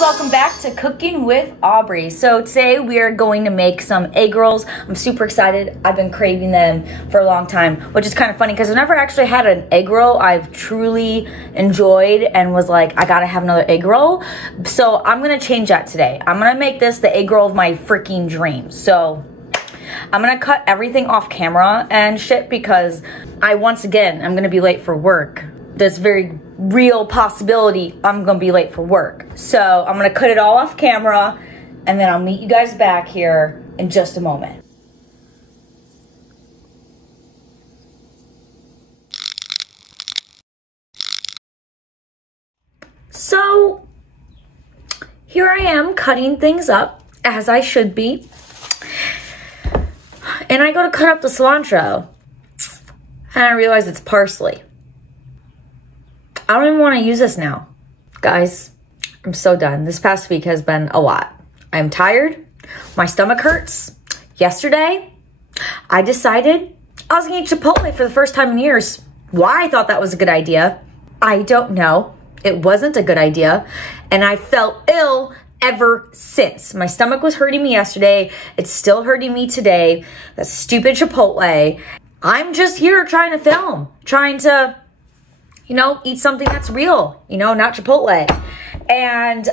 welcome back to Cooking with Aubrey. So today we are going to make some egg rolls. I'm super excited. I've been craving them for a long time, which is kind of funny because I've never actually had an egg roll I've truly enjoyed and was like, I gotta have another egg roll. So I'm gonna change that today. I'm gonna make this the egg roll of my freaking dreams. So I'm gonna cut everything off camera and shit because once again, I'm gonna be late for work. There's very real possibility I'm gonna be late for work. So I'm gonna cut it all off camera and then I'll meet you guys back here in just a moment. So here I am cutting things up as I should be. And I go to cut up the cilantro and I realize it's parsley. I don't even want to use this now. Guys, I'm so done. This past week has been a lot. I'm tired. My stomach hurts. Yesterday, I decided I was going to eat Chipotle for the first time in years. Why I thought that was a good idea, I don't know. It wasn't a good idea. And I felt ill ever since. My stomach was hurting me yesterday. It's still hurting me today. That stupid Chipotle. I'm just here trying to film. Trying to, you know, eat something that's real, you know, not Chipotle. And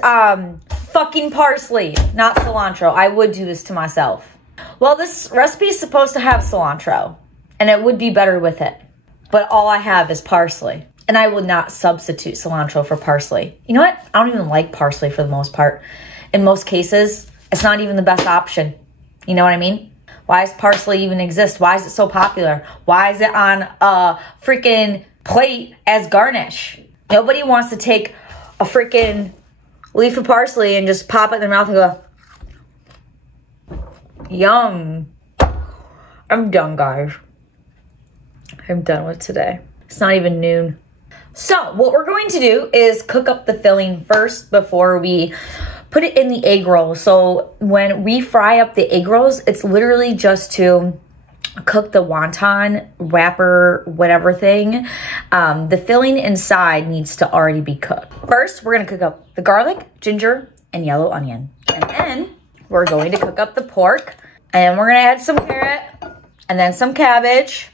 fucking parsley, not cilantro. I would do this to myself. Well, this recipe is supposed to have cilantro, and it would be better with it. But all I have is parsley. And I would not substitute cilantro for parsley. You know what? I don't even like parsley for the most part. In most cases, it's not even the best option. You know what I mean? Why does parsley even exist? Why is it so popular? Why is it on a freaking plate as garnish? Nobody wants to take a freaking leaf of parsley and just pop it in their mouth and go, yum. I'm done, guys. I'm done with today. It's not even noon. So what we're going to do is cook up the filling first before we put it in the egg roll. So when we fry up the egg rolls, it's literally just to cook the wonton wrapper, whatever thing. The filling inside needs to already be cooked. First, we're gonna cook up the garlic, ginger, and yellow onion. And then we're going to cook up the pork. And we're gonna add some carrot, and then some cabbage.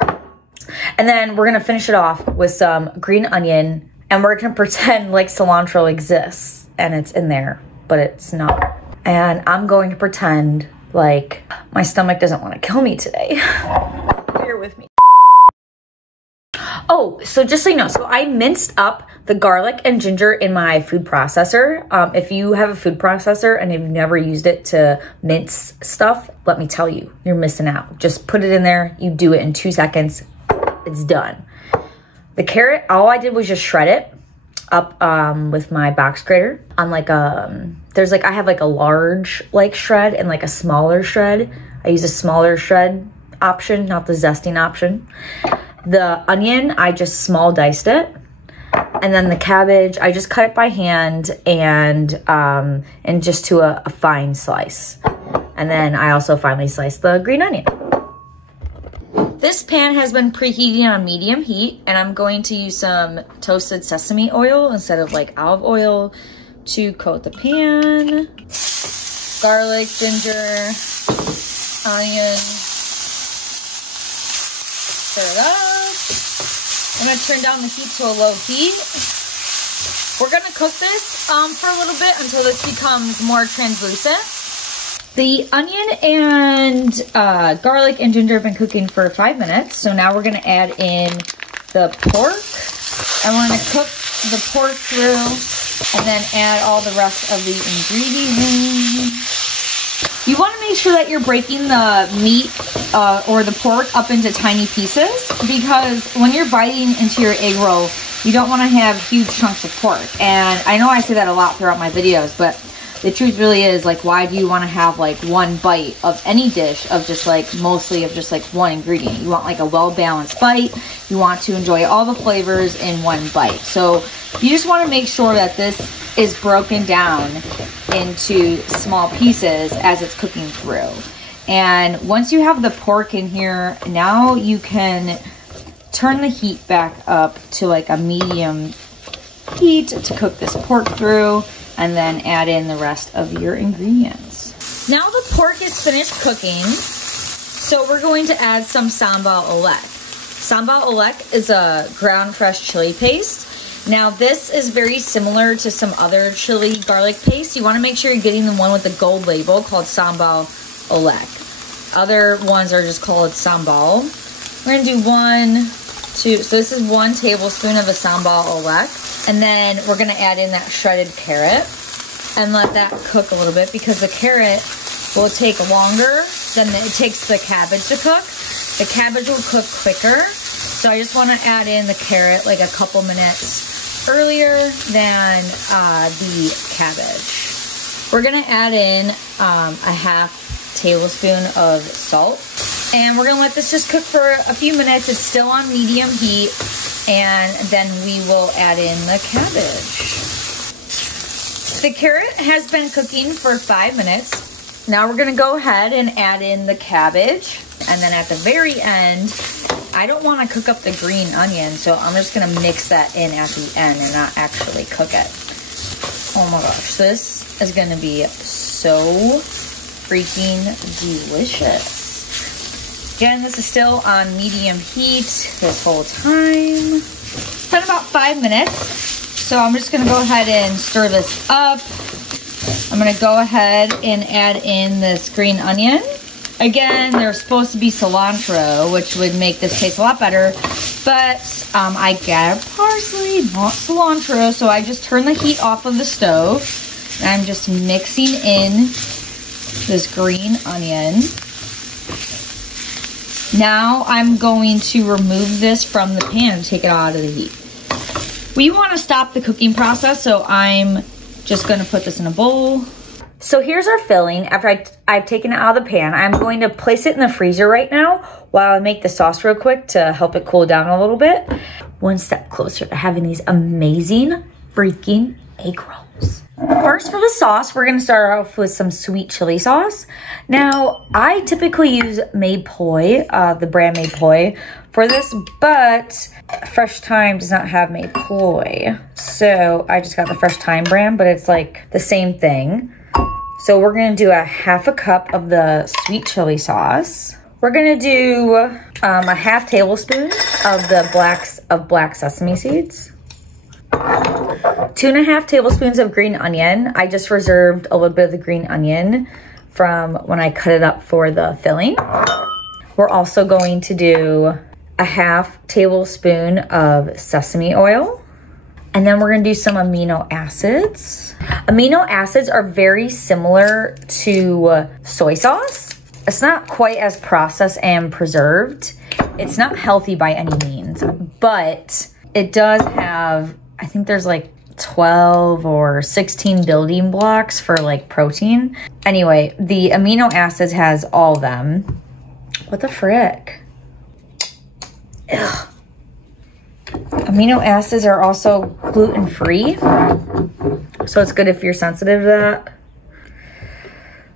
And then we're gonna finish it off with some green onion. And we're gonna pretend like cilantro exists and it's in there, but it's not. And I'm going to pretend like my stomach doesn't want to kill me today. Bear with me. Oh, so just so you know, so I minced up the garlic and ginger in my food processor. If you have a food processor and you've never used it to mince stuff, let me tell you, you're missing out. Just put it in there. You do it in 2 seconds. It's done. The carrot, all I did was just shred it up with my box grater on like a, I have like a large like shred and like a smaller shred. I use a smaller shred option, not the zesting option. The onion, I just small diced it. And then the cabbage, I just cut it by hand and just to a fine slice. And then I also finely sliced the green onion. This pan has been preheating on medium heat, and I'm going to use some toasted sesame oil instead of like olive oil to coat the pan. Garlic, ginger, onion. Stir it up. I'm gonna turn down the heat to a low heat. We're gonna cook this for a little bit until this becomes more translucent. The onion and garlic and ginger have been cooking for 5 minutes. So now we're gonna add in the pork. And we're gonna cook the pork through and then add all the rest of the ingredients. You wanna make sure that you're breaking the meat or the pork up into tiny pieces, because when you're biting into your egg roll, you don't wanna have huge chunks of pork. And I know I say that a lot throughout my videos, but the truth really is, like, why do you want to have like one bite of any dish of just like mostly of just like one ingredient? You want like a well-balanced bite. You want to enjoy all the flavors in one bite. So you just want to make sure that this is broken down into small pieces as it's cooking through. And once you have the pork in here, now you can turn the heat back up to like a medium heat to cook this pork through. and then add in the rest of your ingredients. Now the pork is finished cooking, so we're going to add some sambal oelek. Sambal oelek is a ground fresh chili paste. Now this is very similar to some other chili garlic paste. You want to make sure you're getting the one with the gold label called sambal oelek. Other ones are just called sambal. We're going to do 1, 2, so this is 1 tablespoon of the sambal oelek. And then we're gonna add in that shredded carrot and let that cook a little bit because the carrot will take longer than it takes the cabbage to cook. The cabbage will cook quicker. So I just wanna add in the carrot like a couple minutes earlier than the cabbage. We're gonna add in a half tablespoon of salt. And we're gonna let this just cook for a few minutes. It's still on medium heat. And then we will add in the cabbage. The carrot has been cooking for 5 minutes. Now we're gonna go ahead and add in the cabbage. And then at the very end, I don't wanna cook up the green onion, so I'm just gonna mix that in at the end and not actually cook it. Oh my gosh, this is gonna be so freaking delicious. Again, this is still on medium heat this whole time. It's been about 5 minutes, so I'm just gonna go ahead and stir this up. I'm gonna go ahead and add in this green onion. Again, there's supposed to be cilantro, which would make this taste a lot better, but I got parsley, not cilantro, so I just turn the heat off of the stove. And I'm just mixing in this green onion. Now I'm going to remove this from the pan and take it out of the heat. We want to stop the cooking process, so I'm just going to put this in a bowl. So here's our filling. After I've taken it out of the pan, I'm going to place it in the freezer right now while I make the sauce real quick to help it cool down a little bit. One step closer to having these amazing freaking egg rolls. First, for the sauce, we're gonna start off with some sweet chili sauce. Now, I typically use Made Poi, the brand Made Poi for this, but Fresh Thyme does not have Made Poi. So I just got the Fresh Thyme brand, but it's like the same thing. So we're gonna do a half a cup of the sweet chili sauce. We're gonna do a half tablespoon of the black sesame seeds. 2.5 tablespoons of green onion. I just reserved a little bit of the green onion from when I cut it up for the filling. We're also going to do a half tablespoon of sesame oil. And then we're gonna do some amino acids. Amino acids are very similar to soy sauce. It's not quite as processed and preserved. It's not healthy by any means, but it does have, I think there's like 12 or 16 building blocks for like protein. Anyway, the amino acids has all of them. What the frick? Ugh. Amino acids are also gluten-free, so it's good if you're sensitive to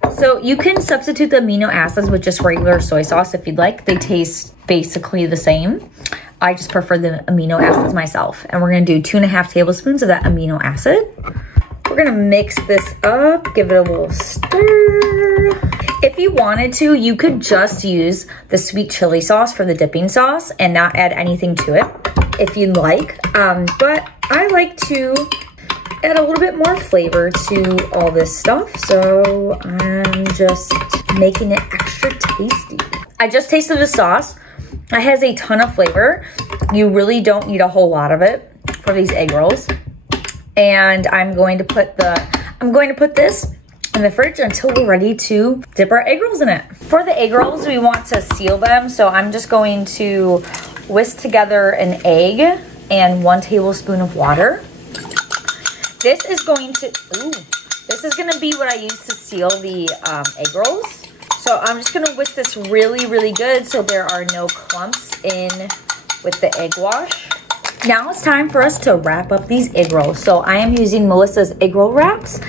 that. So you can substitute the amino acids with just regular soy sauce if you'd like. They taste basically the same. I just prefer the amino acids myself. And we're gonna do 2.5 tablespoons of that amino acid. We're gonna mix this up, give it a little stir. If you wanted to, you could just use the sweet chili sauce for the dipping sauce and not add anything to it if you'd like. But I like to add a little bit more flavor to all this stuff, so I'm just making it extra tasty. I just tasted the sauce. It has a ton of flavor. You really don't need a whole lot of it for these egg rolls. And I'm going to put this in the fridge until we're ready to dip our egg rolls in it. For the egg rolls, we want to seal them, so I'm just going to whisk together an egg and 1 tablespoon of water. This is going to be what I use to seal the egg rolls. So I'm just gonna whisk this really, really good so there are no clumps in with the egg wash. Now it's time for us to wrap up these egg rolls. So I am using Melissa's egg roll wraps,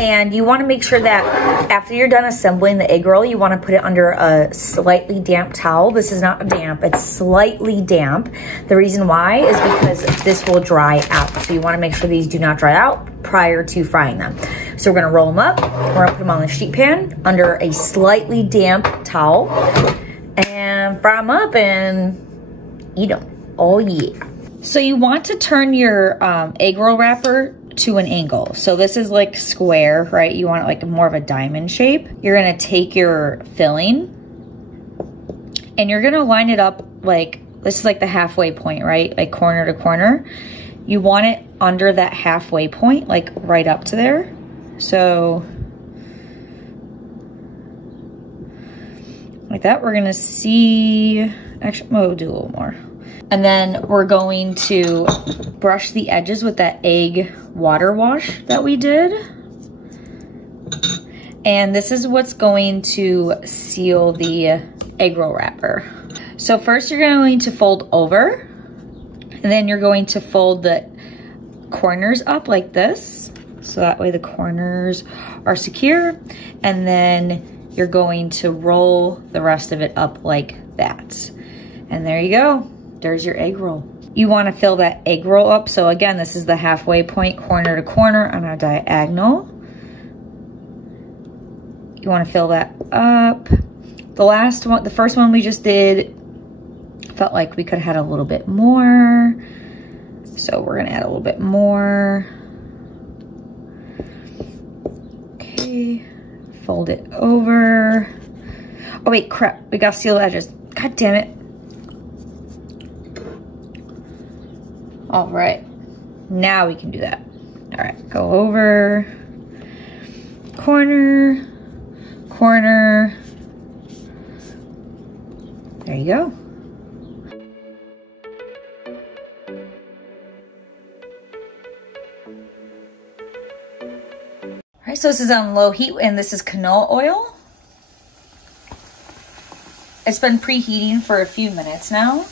And you want to make sure that after you're done assembling the egg roll, you want to put it under a slightly damp towel. This is not damp, it's slightly damp. The reason why is because this will dry out. So you want to make sure these do not dry out prior to frying them. So we're going to roll them up. We're going to put them on the sheet pan under a slightly damp towel and fry them up and eat them. Oh yeah. So you want to turn your egg roll wrapper to an angle. So this is like square, right? You want it like more of a diamond shape. You're gonna take your filling and you're gonna line it up like, this is like the halfway point, right? Like corner to corner. You want it under that halfway point, like right up to there. So like that, we're gonna see, actually, we'll do a little more. And then we're going to brush the edges with that egg water wash that we did. And this is what's going to seal the egg roll wrapper. So first you're going to fold over, and then you're going to fold the corners up like this. So that way the corners are secure. And then you're going to roll the rest of it up like that. And there you go. There's your egg roll. You want to fill that egg roll up. So again, this is the halfway point, corner to corner on a diagonal. You want to fill that up. The last one, the first one we just did, felt like we could have had a little bit more. So we're gonna add a little bit more. Okay, fold it over. Oh wait, crap, we gotta seal the edges. God damn it. All right, now we can do that. All right, go over, corner, corner. There you go. All right, so this is on low heat and this is canola oil. It's been preheating for a few minutes now.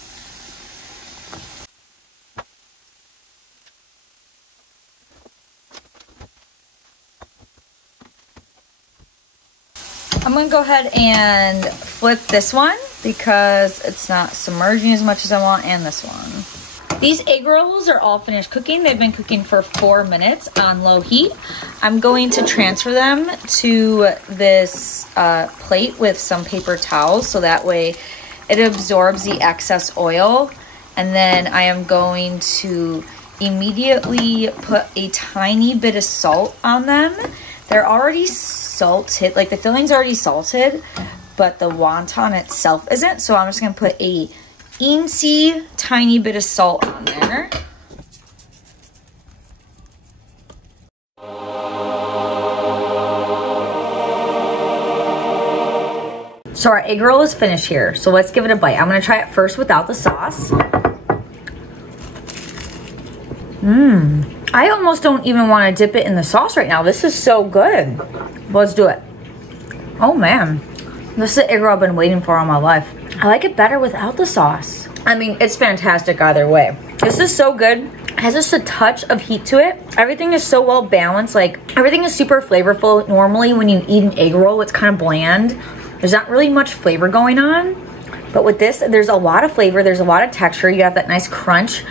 I'm gonna go ahead and flip this one because it's not submerging as much as I want, and this one. These egg rolls are all finished cooking. They've been cooking for 4 minutes on low heat. I'm going to transfer them to this plate with some paper towels so that way it absorbs the excess oil. And then I am going to immediately put a tiny bit of salt on them. They're already salted, like the filling's already salted, but the wonton itself isn't. So I'm just gonna put a teensy tiny bit of salt on there. So our egg roll is finished here. So let's give it a bite. I'm gonna try it first without the sauce. I almost don't even want to dip it in the sauce right now. This is so good. Let's do it. Oh man, this is the egg roll I've been waiting for all my life. I like it better without the sauce. I mean, it's fantastic either way. This is so good. It has just a touch of heat to it. Everything is so well balanced. Like, everything is super flavorful. Normally when you eat an egg roll, it's kind of bland. There's not really much flavor going on. But with this, there's a lot of flavor. There's a lot of texture. You have that nice crunch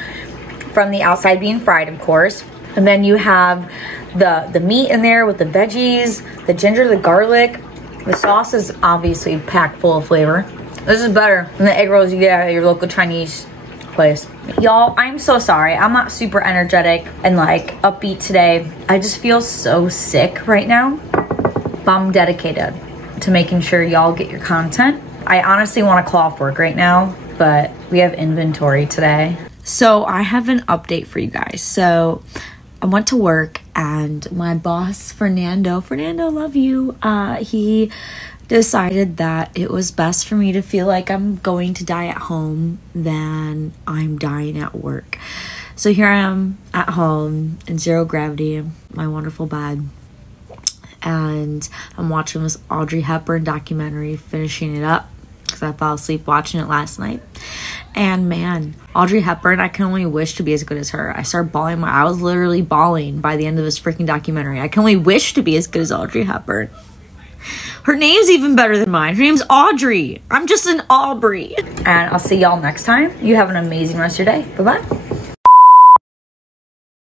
from the outside being fried, of course. And then you have the meat in there with the veggies, the ginger, the garlic. The sauce is obviously packed full of flavor. This is better than the egg rolls you get at your local Chinese place. Y'all, I'm so sorry. I'm not super energetic and like upbeat today. I just feel so sick right now. But I'm dedicated to making sure y'all get your content. I honestly want to call off work right now, but we have inventory today. So I have an update for you guys. So I went to work and my boss, Fernando, love you. He decided that it was best for me to feel like I'm going to die at home than I'm dying at work. So here I am at home in zero gravity, my wonderful bed. And I'm watching this Audrey Hepburn documentary, finishing it up because I fell asleep watching it last night. And man, Audrey Hepburn, I can only wish to be as good as her. I was literally bawling by the end of this freaking documentary. I can only wish to be as good as Audrey Hepburn. Her name's even better than mine. Her name's Audrey. I'm just an Aubrey. And I'll see y'all next time. You have an amazing rest of your day. Bye-bye.